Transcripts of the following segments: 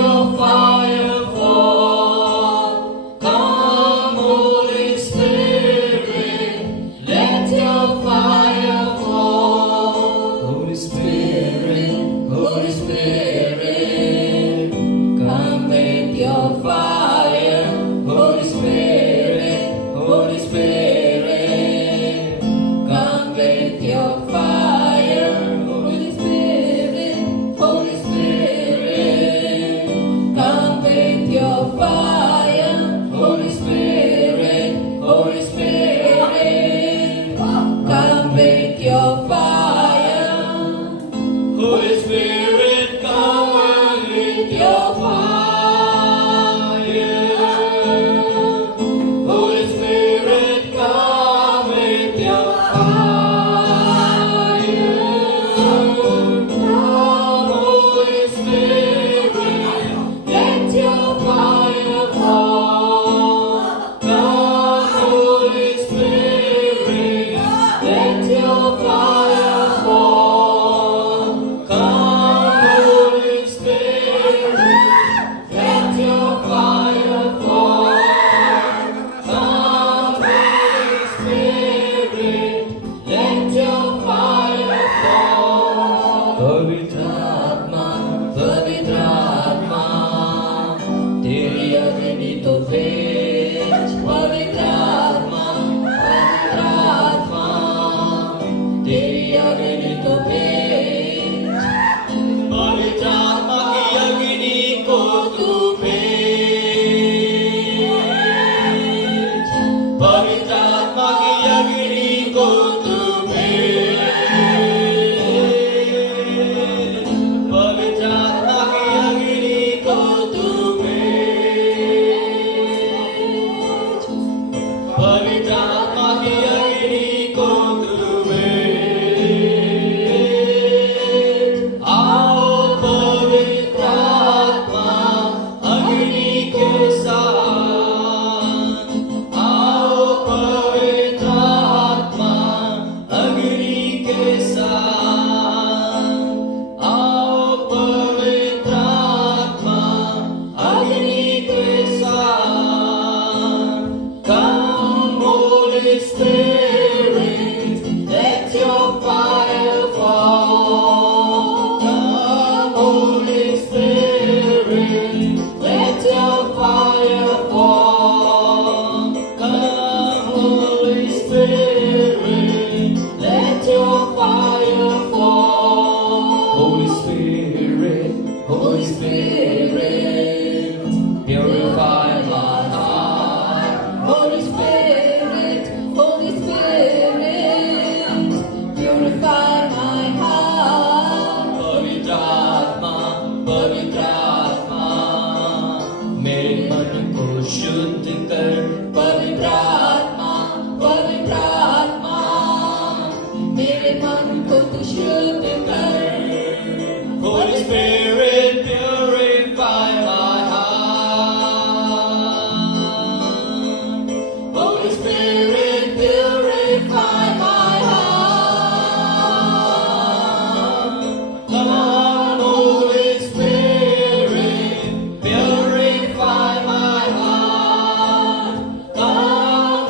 your fire fall. Come, Holy Spirit, let your fire fall. Holy Spirit, Holy Spirit, come with your fire. Holy Spirit, Holy Spirit, come with your fire. Holy Spirit, Holy Spirit, come with your fire. Holy Spirit, Holy Spirit, come with your fire. Holy Spirit, come with your fire. Holy Spirit, come with your fire. Come, Holy Spirit, let your fire fall. Come, Holy Spirit, let your fire fall. Come, Holy Spirit, let your fire fall. Come, Holy Spirit, let your fire fall. पवित्र आत्मा, तेरी अग्नि तो भेज। पवित्र आत्मा, तेरी अग्नि तो भेज। पवित्र आत्मा की अग्नि को तू भेज। पवित्र आत्मा की अग्नि को तू भेज। पवित्र आत्मा की अग्नि को तू भेज। पवित्र आत्मा की अग्नि को तू भेज। आओ पवित्र आत्मा अग्नि के साथ। आओ पवित्र आत्मा अग्नि के साथ। आओ पवित्र आत्मा अग्नि के साथ। Come, Holy Spirit, let your fire fall. Come, Holy Spirit, let your fire fall. Come, Holy Spirit, let your fire fall. Holy Spirit, Holy Spirit, purify my heart. Holy Spirit, Holy Spirit, purify my heart. पवित्र आत्मा, मेरे मन को शुद्ध कर। पवित्र आत्मा, मेरे मन को तू शुद्ध कर। Holy Spirit, purify my heart. Holy Spirit, purify my heart. Come on, Holy Spirit, purify my heart. Come,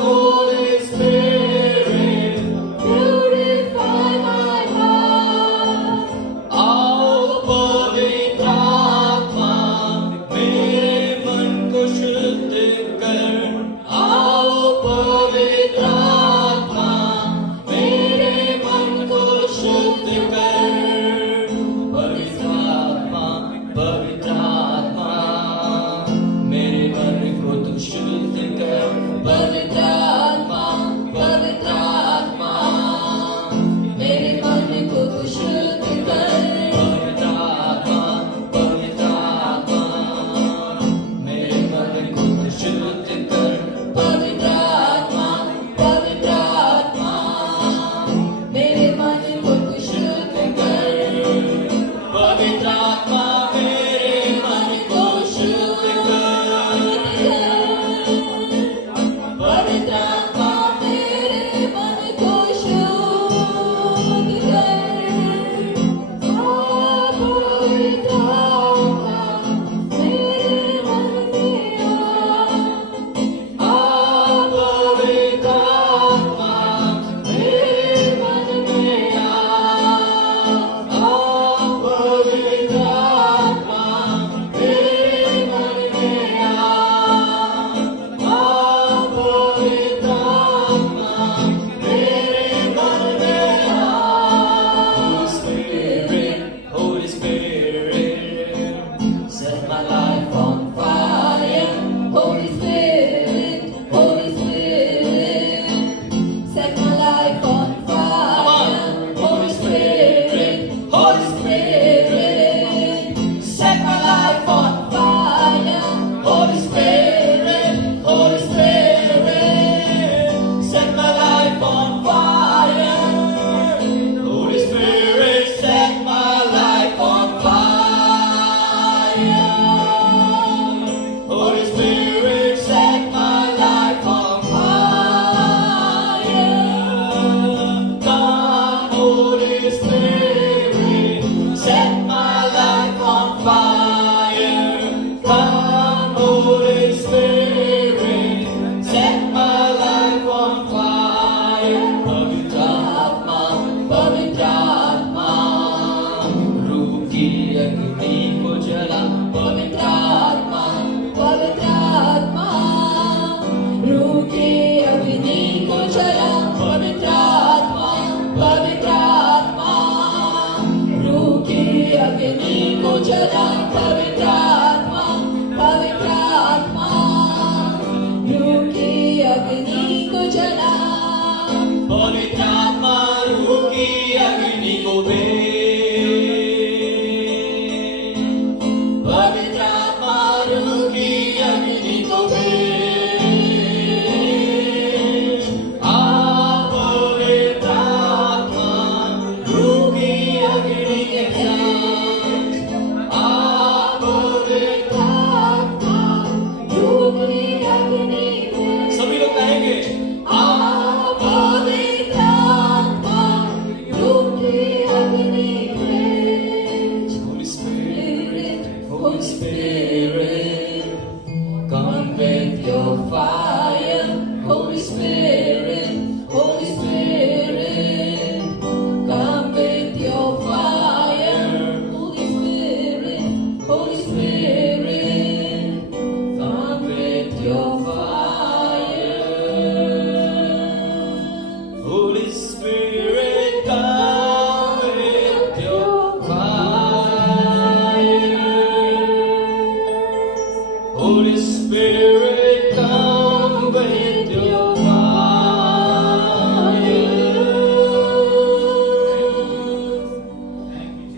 Holy Spirit, come with your fire.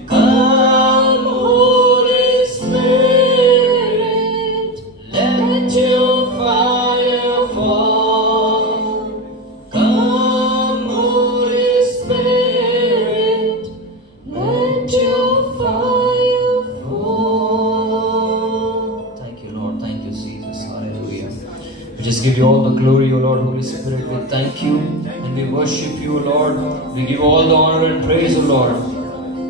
Come, Holy Spirit, let your fire fall. Come, Holy Spirit, let your fire fall. Thank you, Lord. Thank you, Jesus. Hallelujah. We just give you all the glory, O Lord, Holy Spirit. We thank you and we worship you, O Lord. We give all the honor and praise, O Lord.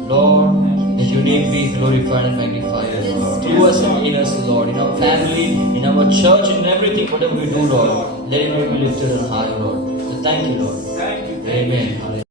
Lord, let your name be glorified and magnified, O Lord. Through us and in us, Lord, in our family, in our church, in everything, whatever we do, Lord, let it be lifted on high, Lord. So thank you, Lord. Amen. Hallelujah.